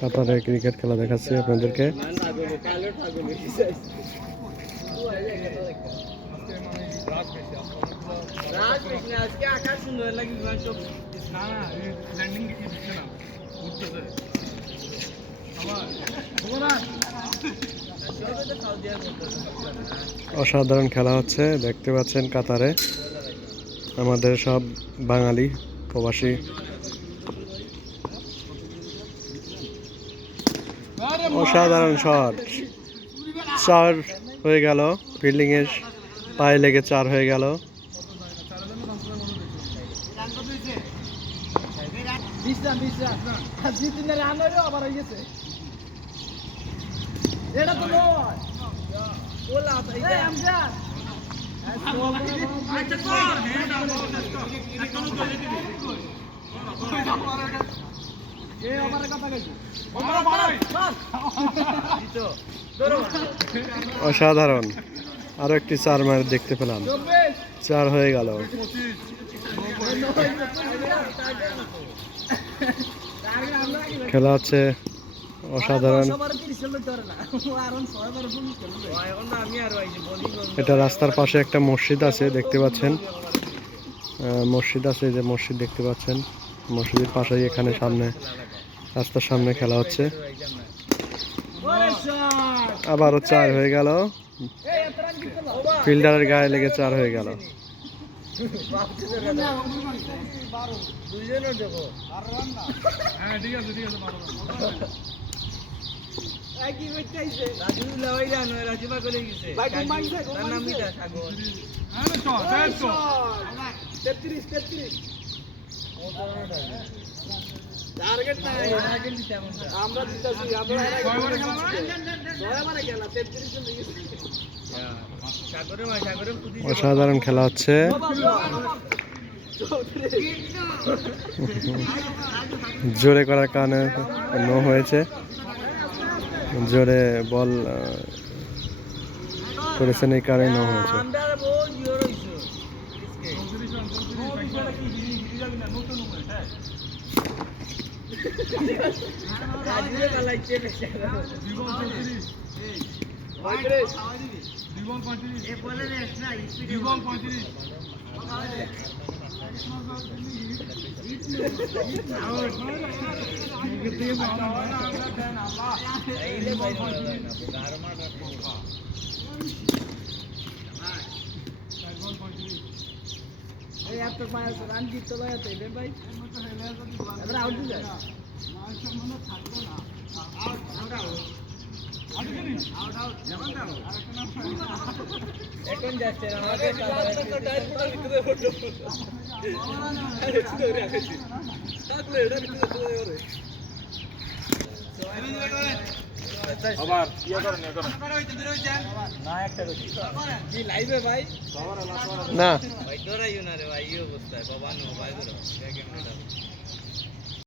কাতারে ক্রিকেট খেলা দেখাচ্ছি আপনাদেরকে। অসাধারণ খেলা হচ্ছে, দেখতে পাচ্ছেন কাতারে আমাদের সব বাঙালি প্রবাসী। অসাধারণ শট, 4 হয়ে গেল, ফিল্ডিং এর পায়ে লেগে 4 হয়ে গেল। অসাধারণ, আরো একটি 4 মার দেখতে পেলাম, 4 হয়ে গেল। খেলা হচ্ছে অসাধারণ। এটা রাস্তার পাশে একটা মসজিদ আছে, দেখতে পাচ্ছেন মসজিদ আছে, যে মসজিদ দেখতে পাচ্ছেন, মসজিদের পাশেই এখানে সামনে রাস্তার সামনে খেলা হচ্ছে। আবারও 4 হয়ে গেল, ফিল্ডারের গায়ে লেগে 4 হয়ে গেল। অসাধারণ খেলা হচ্ছে। জোরে করার কারণে নো হয়েছে, জোরে বল করেছেন এই কারণে নো হয়েছে। না